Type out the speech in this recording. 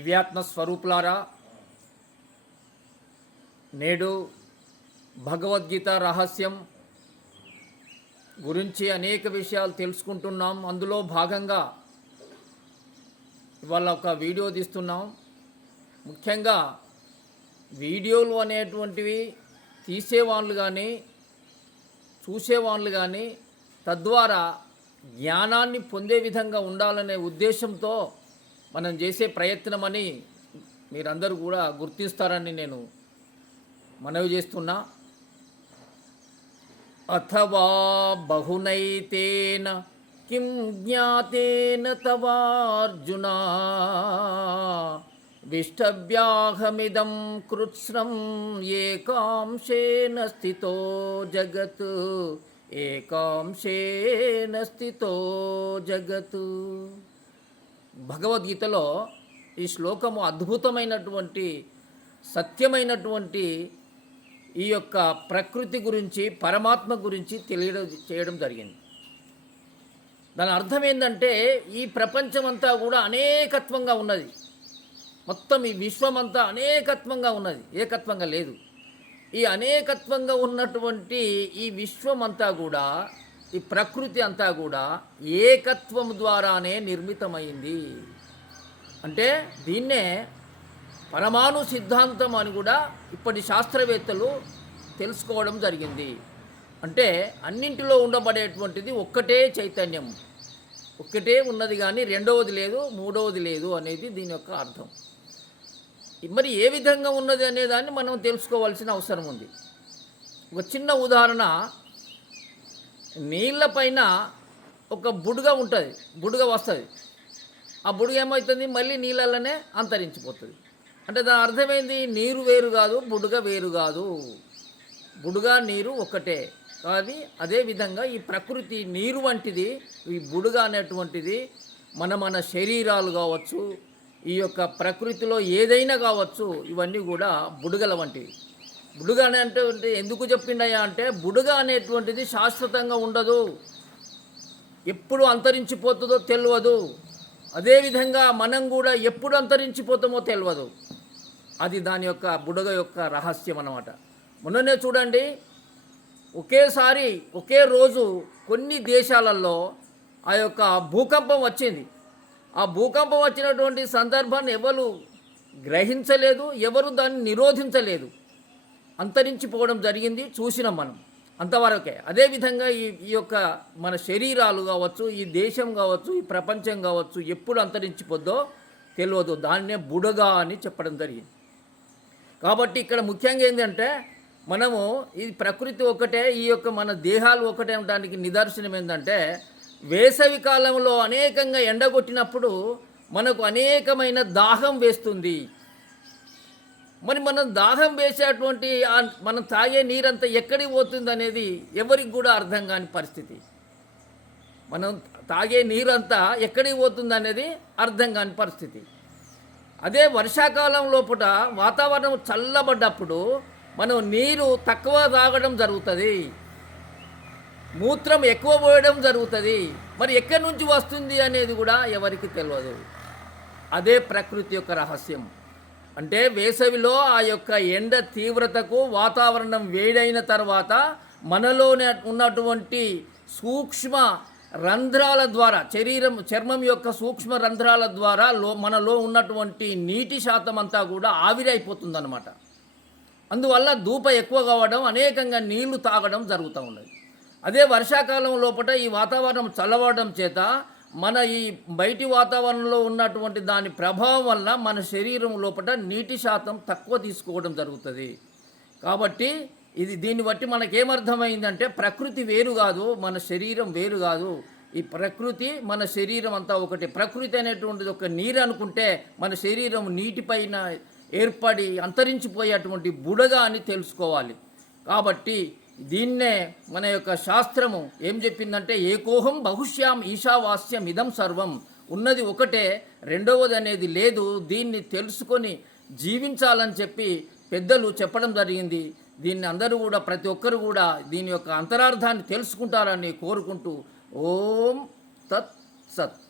దివ్యాత్మ స్వరూపులారా, నేడు భగవద్గీత రహస్యం గురించి అనేక విషయాలు తెలుసుకుంటున్నాం. అందులో భాగంగా ఇవాళ ఒక వీడియో తీస్తున్నాం. ముఖ్యంగా వీడియోలు అనేటువంటివి తీసేవాళ్ళు కానీ చూసేవాళ్ళు కానీ తద్వారా జ్ఞానాన్ని పొందే విధంగా ఉండాలనే ఉద్దేశంతో మనం చేసే ప్రయత్నమని మీరందరూ కూడా గుర్తిస్తారని నేను మనవి చేస్తున్నా. అథవా బహునైతేన కిం జ్ఞాతేన తవార్జున విష్టవ్యాహమిదం కృత్స్నం ఏకాంశేన స్థితో జగత్ ఏకాంశేన స్థితో జగత్. భగవద్గీతలో ఈ శ్లోకము అద్భుతమైనటువంటి సత్యమైనటువంటి ఈ యొక్క ప్రకృతి గురించి, పరమాత్మ గురించి చేయడం జరిగింది. దాని అర్థం ఏంటంటే, ఈ ప్రపంచమంతా కూడా అనేకత్వంగా ఉన్నది. మొత్తం ఈ విశ్వమంతా అనేకత్వంగా ఉన్నది, ఏకత్వంగా లేదు. ఈ అనేకత్వంగా ఉన్నటువంటి ఈ విశ్వమంతా కూడా, ఈ ప్రకృతి అంతా కూడా ఏకత్వం ద్వారానే నిర్మితమైంది. అంటే దీన్నే పరమాణు సిద్ధాంతం అని కూడా ఇప్పటి శాస్త్రవేత్తలు తెలుసుకోవడం జరిగింది. అంటే అన్నింటిలో ఉండబడేటువంటిది ఒక్కటే చైతన్యం, ఒక్కటే ఉన్నది, కానీ రెండవది లేదు, మూడవది లేదు అనేది దీని యొక్క అర్థం. మరి ఏ విధంగా ఉన్నది అనేదాన్ని మనం తెలుసుకోవాల్సిన అవసరం ఉంది. ఒక చిన్న ఉదాహరణ, నీళ్ళపైన ఒక బుడగ ఉంటుంది, బుడగ వస్తుంది. ఆ బుడగ ఏమవుతుంది, మళ్ళీ నీళ్ళలోనే అంతరించిపోతుంది. అంటే దాని అర్థమైంది, నీరు వేరు కాదు, బుడగ వేరు కాదు, బుడగ నీరు ఒక్కటే. కానీ అదేవిధంగా ఈ ప్రకృతి నీరు వంటిది, ఈ బుడగ అనేటువంటిది మన శరీరాలు కావచ్చు, ఈ యొక్క ప్రకృతిలో ఏదైనా కావచ్చు, ఇవన్నీ కూడా బుడగల వంటివి. బుడగ అనేటువంటి ఎందుకు చెప్పిండయా అంటే, బుడగ అనేటువంటిది శాశ్వతంగా ఉండదు, ఎప్పుడు అంతరించిపోతుందో తెలియదు. అదేవిధంగా మనం కూడా ఎప్పుడు అంతరించిపోతామో తెలియదు. అది దాని యొక్క బుడగ యొక్క రహస్యం అన్నమాట. మొన్ననే చూడండి, ఒకేసారి ఒకే రోజు కొన్ని దేశాలలో ఆ యొక్క భూకంపం వచ్చింది. ఆ భూకంపం వచ్చినటువంటి సందర్భాన్ని ఎవరు గ్రహించలేదు, ఎవరు దాన్ని నిరోధించలేదు. అంతరించిపోవడం జరిగింది, చూసినాం మనం, అంతవరకే. అదేవిధంగా ఈ యొక్క మన శరీరాలు కావచ్చు, ఈ దేశం కావచ్చు, ఈ ప్రపంచం కావచ్చు, ఎప్పుడు అంతరించిపోద్దో తెలియదు. దాన్నే బుడగ అని చెప్పడం జరిగింది. కాబట్టి ఇక్కడ ముఖ్యంగా ఏంటంటే, మనము ఈ ప్రకృతి ఒకటే, ఈ యొక్క మన దేహాలు ఒకటే ఉండడానికి నిదర్శనం ఏంటంటే, వేసవి కాలంలో అనేకంగా ఎండగొట్టినప్పుడు మనకు అనేకమైన దాహం వేస్తుంది. మరి మనం దాహం వేసేటువంటి మనం తాగే నీరంతా ఎక్కడికి పోతుంది అనేది ఎవరికి కూడా అర్థం కాని పరిస్థితి. మనం తాగే నీరంతా ఎక్కడికి పోతుంది అనేది అర్థం కాని పరిస్థితి. అదే వర్షాకాలం లోపల వాతావరణం చల్లబడ్డప్పుడు మనం నీరు తక్కువ తాగడం జరుగుతుంది, మూత్రం ఎక్కువ పోయడం జరుగుతుంది. మరి ఎక్కడి నుంచి వస్తుంది అనేది కూడా ఎవరికి తెలియదు. అదే ప్రకృతి యొక్క రహస్యం. అంటే వేసవిలో ఆ యొక్క ఎండ తీవ్రతకు, వాతావరణం వేడైన తర్వాత మనలోనే ఉన్నటువంటి సూక్ష్మ రంధ్రాల ద్వారా, చర్మం యొక్క సూక్ష్మ రంధ్రాల ద్వారా మనలో ఉన్నటువంటి నీటి శాతం అంతా కూడా ఆవిరైపోతుందన్నమాట. అందువల్ల ధూప ఎక్కువ కావడం, అనేకంగా నీళ్లు తాగడం జరుగుతూ ఉన్నది. అదే వర్షాకాలం లోపల ఈ వాతావరణం చల్లబడడం చేత మన ఈ బయటి వాతావరణంలో ఉన్నటువంటి దాని ప్రభావం వల్ల మన శరీరం లోపల నీటి శాతం తక్కువ తీసుకోవడం జరుగుతుంది. కాబట్టి దీన్ని బట్టి మనకేమర్థమైందంటే, ప్రకృతి వేరు కాదు, మన శరీరం వేరు కాదు. ఈ ప్రకృతి మన శరీరం అంతా ఒకటి. ప్రకృతి అనేటువంటిది ఒక నీరు అనుకుంటే, మన శరీరం నీటిపైన ఏర్పడి అంతరించిపోయేటువంటి బుడగ అని తెలుసుకోవాలి. కాబట్టి దీన్నే మన యొక్క శాస్త్రము ఏం చెప్పిందంటే, ఏకోహం బహుశ్యాం ఈశావాస్యం ఇదం సర్వం. ఉన్నది ఒకటే, రెండవది అనేది లేదు. దీన్ని తెలుసుకొని జీవించాలని చెప్పి పెద్దలు చెప్పడం జరిగింది. దీన్ని అందరూ కూడా, ప్రతి ఒక్కరు కూడా దీని యొక్క అంతరార్థాన్ని తెలుసుకుంటారని కోరుకుంటూ, ఓం తత్ సత్.